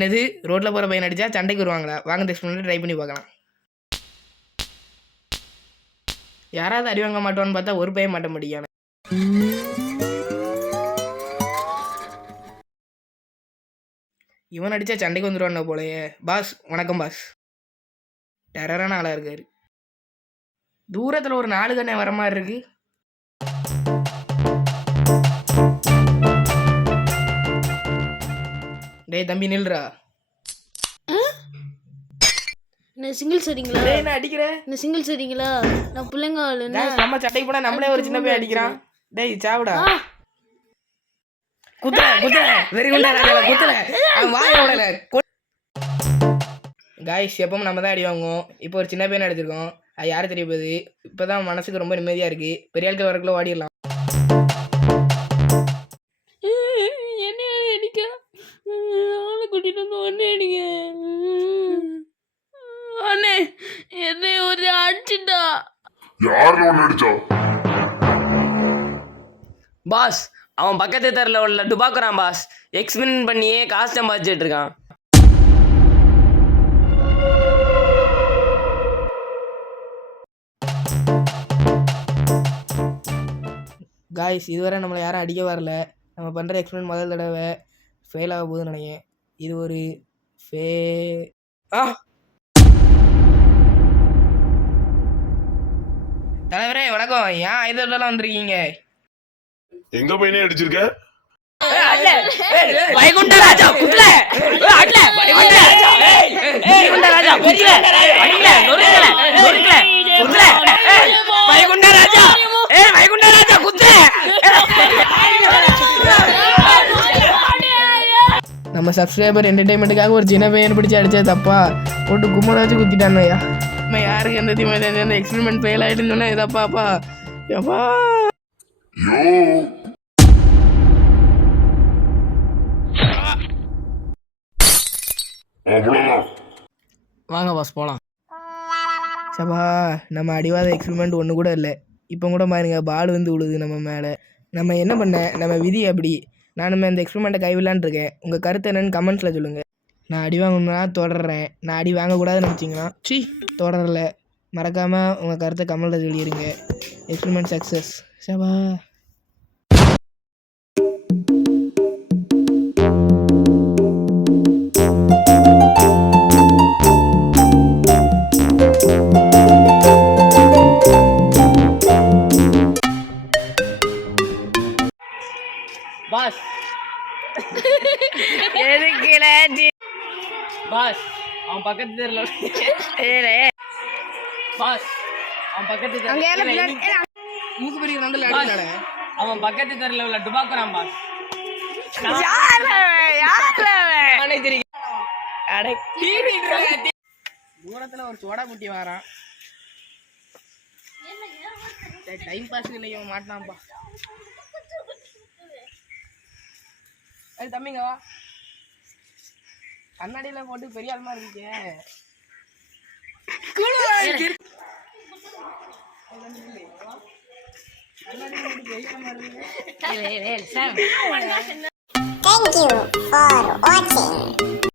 என்னது? ரோட்டில் போகிற பையன் அடித்தா சண்டைக்கு வருவாங்களா? வாங்க டெஸ்ட் பண்ணி ட்ரை பண்ணி பார்க்கலாம். யாராவது அடி வாங்க மாட்டோன்னு பார்த்தா ஒரு பையன் மாட்ட முடியாது இவன் அடித்தா சண்டைக்கு வந்துடுவான் போலயே. பாஸ் வணக்கம் பாஸ். டெரரான ஆளாக இருக்காரு. தூரத்தில் ஒரு நாலு கண்ணே வர மாதிரி இருக்கு. டேய் தம்பி நில்றா என்ன சிங்கிள் சரிங்களா? டேய் என்ன அடிக்கிற? என்ன சிங்கிள் சரிங்களா? நான் பிள்ளைங்க ஆளு நம்ம சட்டைக்கு போனா நம்மளே ஒரு சின்ன போய் அடிக்கிறான். டேய் சாவுடா. குத்துற குத்துற வெறி குண்டா ராஜால குத்துற அவன் வாய விடல காய்ஸ் எப்பவும் நம்ம தான் அடி வாங்குவோம். இப்போ ஒரு சின்ன பையன் அடிச்சிருக்கோம். அது யாரு தெரிய போகுது? இப்போதான் மனசுக்கு ரொம்ப நிம்மதியா இருக்கு. பெரிய ஆட்கள் வரக்குள்ள ஓடிடலாம். ஆளை கூட்டிட்டு வந்து ஒன்னே அடிங்க. அண்ணே என்னை ஒரு அடிச்சுட்டா. யாருல ஒண்ணு அடிச்சா? பாஸ் அவன் பக்கத்து தெருல உள்ள டுபாக்குறான் பாஸ். எக்ஸ்பிளைன் பண்ணியே காசு சம்பாதிச்சிட்டு இருக்கான். காய்ஸ் இதுவரை நம்மளை யாரும் அடிக்க வரல. நம்ம பண்ணுற எக்ஸ்பிளைன் முதல் தடவை. ஃபெயில் ஆக போகுதுன்னு நினைக்கிறேன். இது ஒரு ஃபே ஆ! தலைவரே வணக்கம். ஏன் இதெல்லாம் வந்திருக்கீங்க? எங்க பையனே அடிச்சிருக்க? வைகுண்ட ராஜா குட்ல அட்ல வைகுண்ட ராஜா. வைகுண்ட ராஜா குட்ல அட்ல நொறுக்கல நொறுக்கல குட்ல வைகுண்ட ராஜா ஏய் வைகுண்ட ராஜா குட்ல நம்ம சப்ஸ்கிரைபர் என்டர்டைன்மெண்ட்டுக்காக ஒரு சின்ன பையன் பிடிச்சி அடிச்சா தப்பா? போட்டு கும்மட வச்சு குத்திட்டானு ஐயா நம்ம யாருக்கு எந்த தீமை அந்த எக்ஸ்பெரிமெண்ட் ஃபெயில் ஆகிட்டுன்னு சொன்னா இதாப்பாப்பா எப்பா? வாங்க பாஸ் போகலாம் சபா நம்ம அடிவாத எக்ஸ்பெரிமெண்ட் ஒன்று கூட இல்லை. இப்போ கூட பாருங்க பால் வந்து விழுது நம்ம மேலே. நம்ம என்ன பண்ண? நம்ம விதி அப்படி. நான் நம்ம இந்த எக்ஸ்பெரிமெண்ட்டை கைவிடலான்னு இருக்கேன். உங்கள் கருத்து என்னன்னு கமெண்ட்ஸில் சொல்லுங்கள் நான் அடி வாங்கணும்னா தொடர்றேன். நான் அடி வாங்கக்கூடாதுன்னு நினச்சிங்கன்னா சி தொடரலை. மறக்காமல் உங்கள் கருத்தை கமெண்ட்டில் சொல்லிடுங்க எக்ஸ்பெரிமெண்ட் சக்ஸஸ் சவா பாஸ் பாஸ் அவன் பக்கத்து தெருல பாஸ் அவன் பக்கத்து தெருல மூக்கு பாஸ், அடிக்கலாட. அவன் பக்கத்து தெருல உள்ள டுபாக்குறான் பாஸ் தூரத்தில் ஒரு சோடா குட்டி வரான். டைம் பாஸ்க்கு இன்னைக்கு அவன் அது தம்பிங்க வா. கண்ணாடியில் போட்டு பெரிய ஆள் மாதிரி இருக்கே Thank you for watching.